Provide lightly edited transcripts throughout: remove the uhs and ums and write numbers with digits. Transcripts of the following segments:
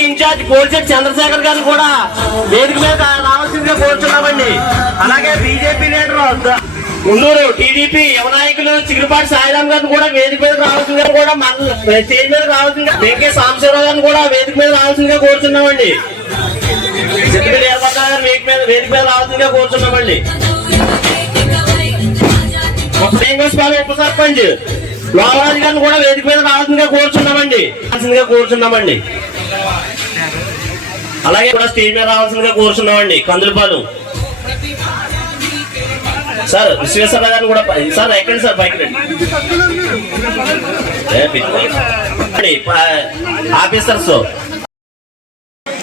Party incharge కోల్చెట్టి Chandrasekhar గారిని కూడా వేదిక మీద రావాల్సిందిగా కోరుచున్నామండి. అలాగే బీజేపీ లీడర్ ఉండూరు టీడీపీ యువ నాయకులు చిగురుపాటి సాయిరామ్ గారిని కూడా వేదిక మీద రావాల్సిందిగా కూడా స్టేజ్ మీద రావాల్సిందిగా వెంకయ్య సాంబశివరావు గారిని కూడా వేదిక మీద రావాల్సిందిగా కోరుచున్నామండి. సిద్దిపేట ఏర్పాటు గారు వేదిక మీద రావాల్సిందిగా కోరుచున్నామండి. ఉప సర్పంచ్ లోవరాజు గారిని కూడా వేదిక మీద రావాల్సిందిగా కోరుచున్నామండి. అలాగే కూడా స్టేజ్ మీద రావాల్సిందిగా కోరుచున్నామండి. కందులపాలెం సార్ విశ్వేశ్వరరావు గారిని కూడా సార్ ఎక్కండి సార్ పైకి రండి. ఆఫీసర్స్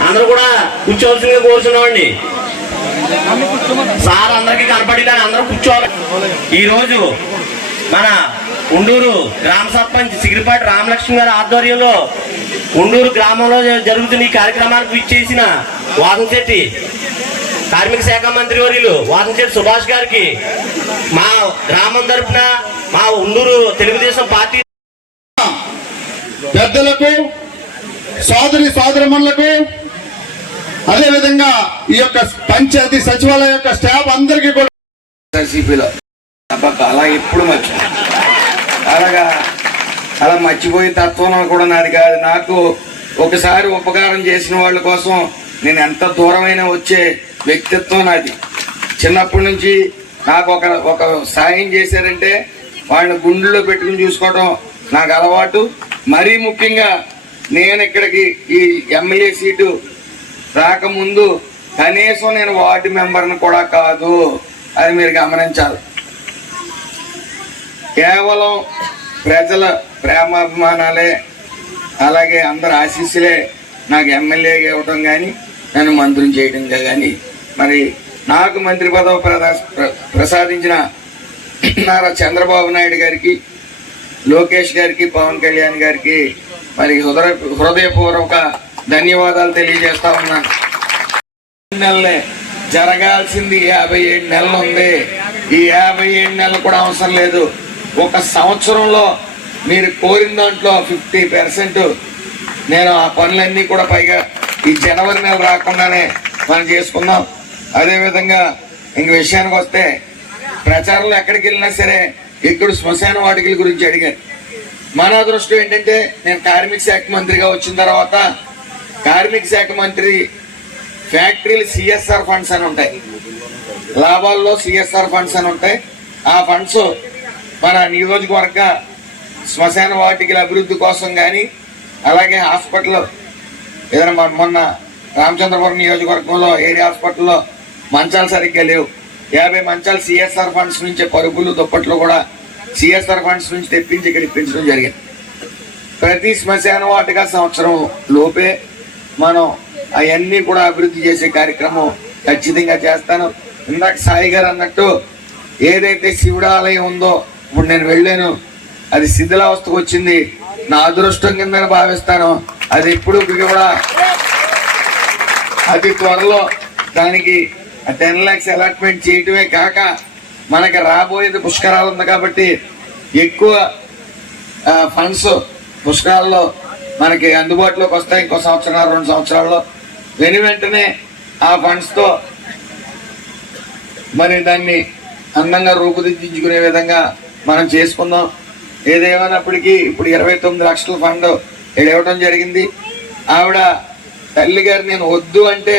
అందరూ కూడా కూర్చోవలసిందిగా కోరుచున్నామండి. సార్ అందరికి కనపడిందని అందరూ కూర్చోవాలి. ఈ రోజు మన ఉండూరు గ్రామ సర్పంచ్ సిగిరిపాటి రామలక్ష్మి గారి ఆధ్వర్యంలో ఉండూరు గ్రామంలో జరుగుతున్న ఈ కార్యక్రమానికి విచ్చేసిన వాసంశెట్టి కార్మిక శాఖ మంత్రి వర్యులు వాసంశెట్టి సుభాష్ గారికి మా గ్రామం తరఫున మా ఉండూరు తెలుగుదేశం పార్టీ పెద్దలకు సోదరమణులకు అదేవిధంగా ఈ యొక్క పంచాయతీ సచివాలయం యొక్క స్టాఫ్ అందరికీ కూడా అలా ఎప్పుడు అలా మర్చిపోయే తత్వం కూడా నాది కాదు. నాకు ఒకసారి ఉపకారం చేసిన వాళ్ళ కోసం నేను ఎంత దూరమైనా వచ్చే వ్యక్తిత్వం నాది. చిన్నప్పటి నుంచి నాకు ఒక సాయం చేశారంటే వాళ్ళని గుండెల్లో పెట్టుకుని చూసుకోవడం నాకు అలవాటు. మరీ ముఖ్యంగా నేను ఇక్కడికి ఈ ఎమ్మెల్యే సీటు రాకముందు కనీసం నేను వార్డు మెంబర్ని కూడా కాదు, అది మీరు గమనించాలి. కేవలం ప్రజల ప్రేమాభిమానాలే అలాగే అందరి ఆశీస్సులే నాకు ఎమ్మెల్యేగా ఇవ్వటం కానీ నన్ను మంత్రిని చేయడంగా కానీ మరి నాకు మంత్రి పదవి ప్రసాదించిన నారా చంద్రబాబు నాయుడు గారికి, లోకేష్ గారికి, పవన్ కళ్యాణ్ గారికి మరి హృదయపూర్వక ధన్యవాదాలు తెలియజేస్తా ఉన్నాను. నెలలే జరగాల్సింది 57 నెలలు ఉంది. ఈ 57 నెలలు కూడా అవసరం లేదు. ఒక సంవత్సరంలో మీరు కోరిన దాంట్లో 50% నేను ఆ పనులన్నీ కూడా పైగా ఈ జనవరి నెల రాకుండానే మనం చేసుకుందాం. అదేవిధంగా ఇంక విషయానికి వస్తే ప్రచారంలో ఎక్కడికి వెళ్ళినా సరే ఇక్కడ శ్మశాన వాటికల గురించి అడిగారు. మన అదృష్టం ఏంటంటే నేను కార్మిక శాఖ మంత్రిగా వచ్చిన తర్వాత కార్మిక శాఖ మంత్రి ఫ్యాక్టరీలు సిఎస్ఆర్ ఫండ్స్ అని ఉంటాయి, లాభాల్లో సిఎస్ఆర్ ఫండ్స్ అని ఉంటాయి. ఆ ఫండ్స్ మన నియోజకవర్గ శ్మశాన వాటికల అభివృద్ధి కోసం కానీ అలాగే హాస్పిటల్ ఏదైనా మొన్న రామచంద్రపురం నియోజకవర్గంలో ఏరియా హాస్పిటల్లో మంచాలు సరిగ్గా లేవు. 50 మంచాలు సిఎస్ఆర్ ఫండ్స్ నుంచి పరుగులు దుప్పట్లు కూడా సిఎస్ఆర్ ఫండ్స్ నుంచి తెప్పించి ఇక్కడ ఇప్పించడం జరిగింది. ప్రతి శ్మశాన వాటిక సంవత్సరం లోపే మనం అవన్నీ కూడా అభివృద్ధి చేసే కార్యక్రమం ఖచ్చితంగా చేస్తాను. ఇందాక సాయి గారు అన్నట్టు ఏదైతే శివుడు ఆలయం ఉందో ఇప్పుడు నేను వెళ్ళాను, అది శిథిలావస్థకు వచ్చింది. నా అదృష్టం కింద భావిస్తాను. అది ఎప్పుడు కూడా అతి త్వరలో దానికి 10 lakhs అలాట్మెంట్ చేయటమే కాక మనకి రాబోయేది పుష్కరాలు ఉంది కాబట్టి ఎక్కువ ఫండ్స్ పుష్కరాల్లో మనకి అందుబాటులోకి వస్తాయి. ఇంకో సంవత్సరం 2 సంవత్సరాల్లో వెంటనే ఆ ఫండ్స్తో మరి దాన్ని అందంగా రూపుదిద్దించుకునే విధంగా మనం చేసుకుందాం. ఏదేమైనప్పటికీ ఇప్పుడు 29 లక్షల ఫండ్ ఇవ్వడం జరిగింది. ఆవిడ తల్లి గారు నేను వద్దు అంటే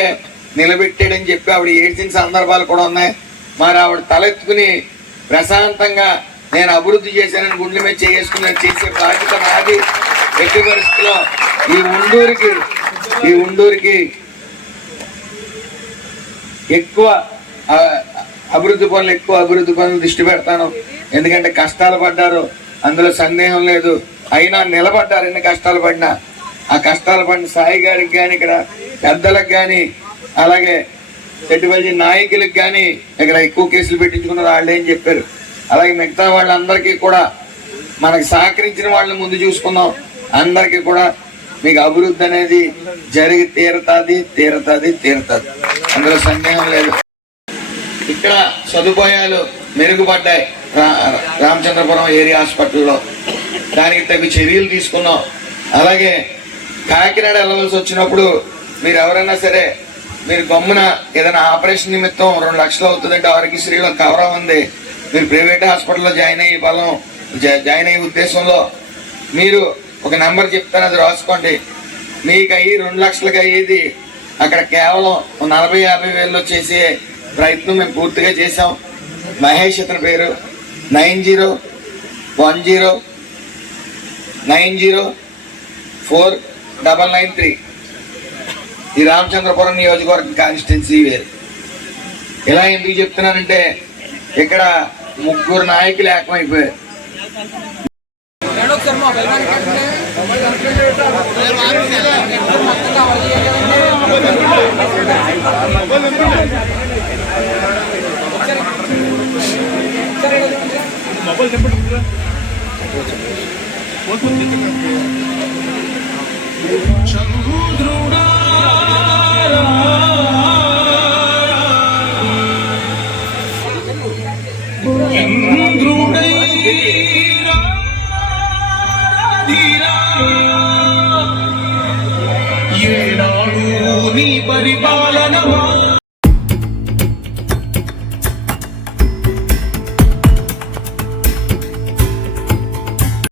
నిలబెట్టాడని చెప్పి ఆవిడ ఏడ్చిన సందర్భాలు కూడా ఉన్నాయి. మరి ఆవిడ తలెత్తుకుని ప్రశాంతంగా నేను అభివృద్ధి చేశానని గుండె మీద చేసుకుని చేసే బాధ్యత నాది. ఎట్టి పరిస్థితుల్లో ఈ ఉండూరికి ఎక్కువ అభివృద్ధి పనులు దృష్టి పెడతాను. ఎందుకంటే కష్టాలు పడ్డారు, అందులో సందేహం లేదు. అయినా నిలబడ్డారు. ఎన్ని కష్టాలు పడినా ఆ కష్టాలు పడిన సాయి గారికి కానీ ఇక్కడ పెద్దలకు కానీ అలాగే చెట్టుబల్లి నాయకులకు కానీ ఇక్కడ ఎక్కువ కేసులు పెట్టించుకున్నారు వాళ్ళు ఏం చెప్పారు. అలాగే మిగతా వాళ్ళందరికీ కూడా మనకు సహకరించిన వాళ్ళని ముందు చూసుకుందాం. అందరికీ కూడా మీకు అభివృద్ధి అనేది జరిగి తీరుతుంది. అందులో సందేహం లేదు. ఇక్కడ సదుపాయాలు మెరుగుపడ్డాయి రామచంద్రపురం ఏరియా హాస్పిటల్లో. దానికి తగ్గ చర్యలు తీసుకున్నాం. అలాగే కాకినాడ వెళ్ళవలసి వచ్చినప్పుడు మీరు ఎవరైనా సరే మీరు గమ్మున ఏదైనా ఆపరేషన్ నిమిత్తం 2 లక్షలు అవుతుందంటే ఆరోగ్యశ్రీలో కవర్ ఉంది, మీరు ప్రైవేట్ హాస్పిటల్లో జాయిన్ అయ్యే ఉద్దేశంలో మీరు ఒక నెంబర్ చెప్తాను, అది రాసుకోండి. మీకు అయ్యి 2 లక్షలకు అయ్యేది అక్కడ కేవలం 40-50 వేలలో చేసే ప్రయత్నం మేము పూర్తిగా చేసాం. మహేష్ అతని పేరు 9010904993. ఈ రామచంద్రపురం నియోజకవర్గం కాన్స్టిట్యున్సీ వేరు. ఇలా ఎందుకు చెప్తున్నానంటే ఇక్కడ 3 నాయకులు ఏకమైపోయారు. ఏనాడు నీ పరిపాలన